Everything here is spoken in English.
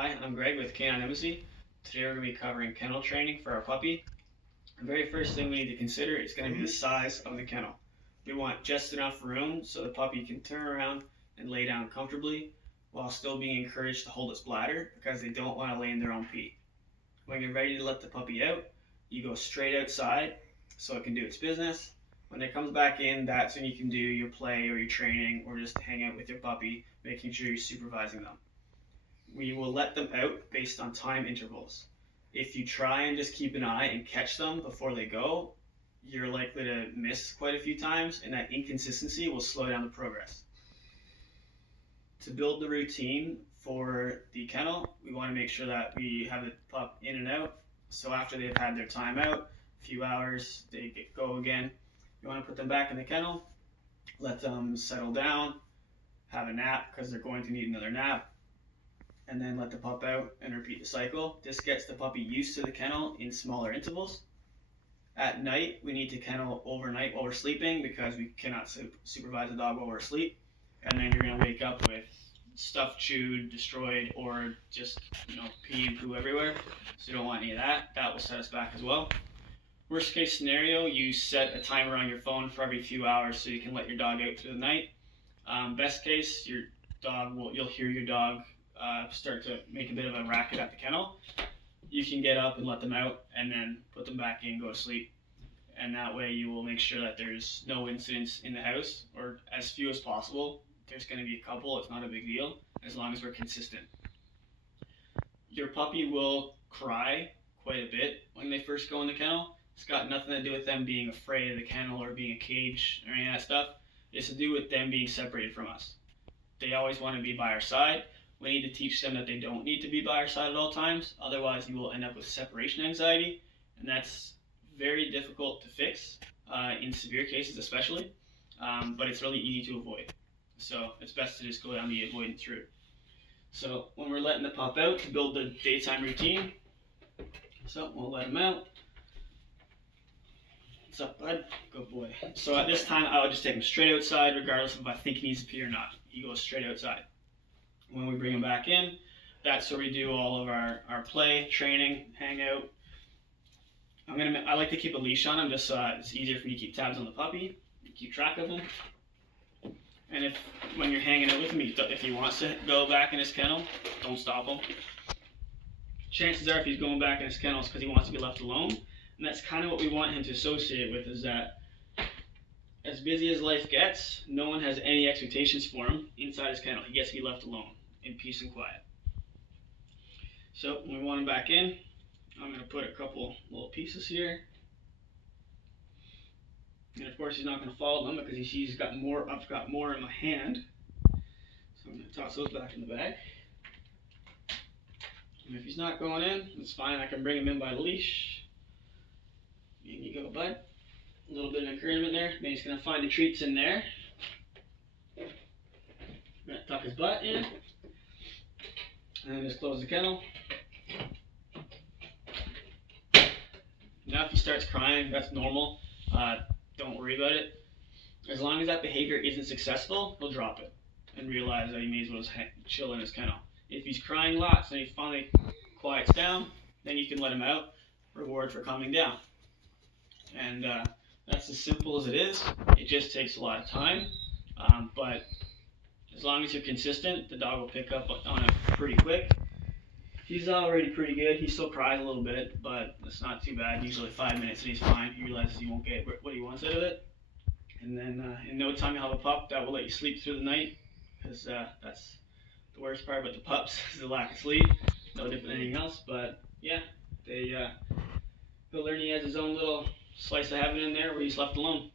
Hi, I'm Greg with Canine Embassy. Today we're going to be covering kennel training for our puppy. The very first thing we need to consider is going to be the size of the kennel. We want just enough room so the puppy can turn around and lay down comfortably while still being encouraged to hold its bladder because they don't want to lay in their own pee. When you're ready to let the puppy out, you go straight outside so it can do its business. When it comes back in, that's when you can do your play or your training or just hang out with your puppy, making sure you're supervising them. We will let them out based on time intervals. If you try and just keep an eye and catch them before they go, you're likely to miss quite a few times, and that inconsistency will slow down the progress. To build the routine for the kennel, we want to make sure that we have the pup in and out. So after they've had their time out, a few hours, they go again. You want to put them back in the kennel, let them settle down, have a nap because they're going to need another nap, and then let the pup out and repeat the cycle. This gets the puppy used to the kennel in smaller intervals. At night, we need to kennel overnight while we're sleeping because we cannot supervise the dog while we're asleep. And then you're going to wake up with stuff chewed, destroyed, or just pee and poo everywhere. So you don't want any of that. That will set us back as well. Worst case scenario, you set a timer on your phone for every few hours so you can let your dog out through the night. Best case, you'll hear your dog start to make a bit of a racket at the kennel. You can get up and let them out and then put them back in, go to sleep. And that way you will make sure that there's no incidents in the house, or as few as possible. There's going to be a couple, it's not a big deal, as long as we're consistent. Your puppy will cry quite a bit when they first go in the kennel. It's got nothing to do with them being afraid of the kennel or being a cage or any of that stuff. It's to do with them being separated from us. They always want to be by our side. We need to teach them that they don't need to be by our side at all times, otherwise you will end up with separation anxiety, and that's very difficult to fix, in severe cases especially, but it's really easy to avoid. So it's best to just go down the avoidance route. So when we're letting the pup out to build the daytime routine, so we'll let him out. What's up, bud? Good boy. So at this time, I would just take him straight outside, regardless of if I think he needs to pee or not. He goes straight outside. When we bring him back in, that's where we do all of our play, training, hang out. I like to keep a leash on him just so it's easier for me to keep tabs on the puppy, keep track of him. And when you're hanging out with him, if he wants to go back in his kennel, don't stop him. Chances are if he's going back in his kennel, it's because he wants to be left alone. And that's kind of what we want him to associate with, is that as busy as life gets, no one has any expectations for him inside his kennel. He gets to be left alone in peace and quiet. So when we want him back in, I'm going to put a couple little pieces here. And of course he's not going to follow them because he sees I've got more in my hand. So I'm going to toss those back in the bag. And if he's not going in, that's fine. I can bring him in by the leash. In you go, bud. A little bit of encouragement there. Then he's going to find the treats in there. I'm going to tuck his butt in. And then just close the kennel. Now if he starts crying, that's normal. Don't worry about it. As long as that behavior isn't successful, he'll drop it and realize that he may as well just chill in his kennel. If he's crying lots and he finally quiets down, then you can let him out. Reward for calming down. And that's as simple as it is. It just takes a lot of time, but as long as you're consistent, the dog will pick up on it pretty quick. He's already pretty good. He still cries a little bit, but it's not too bad. Usually 5 minutes and he's fine. He realizes he won't get what he wants out of it. And then in no time you'll have a pup that will let you sleep through the night, because that's the worst part about the pups is the lack of sleep. No different than anything else, but yeah, he'll learn he has his own little slice of heaven in there where he's left alone.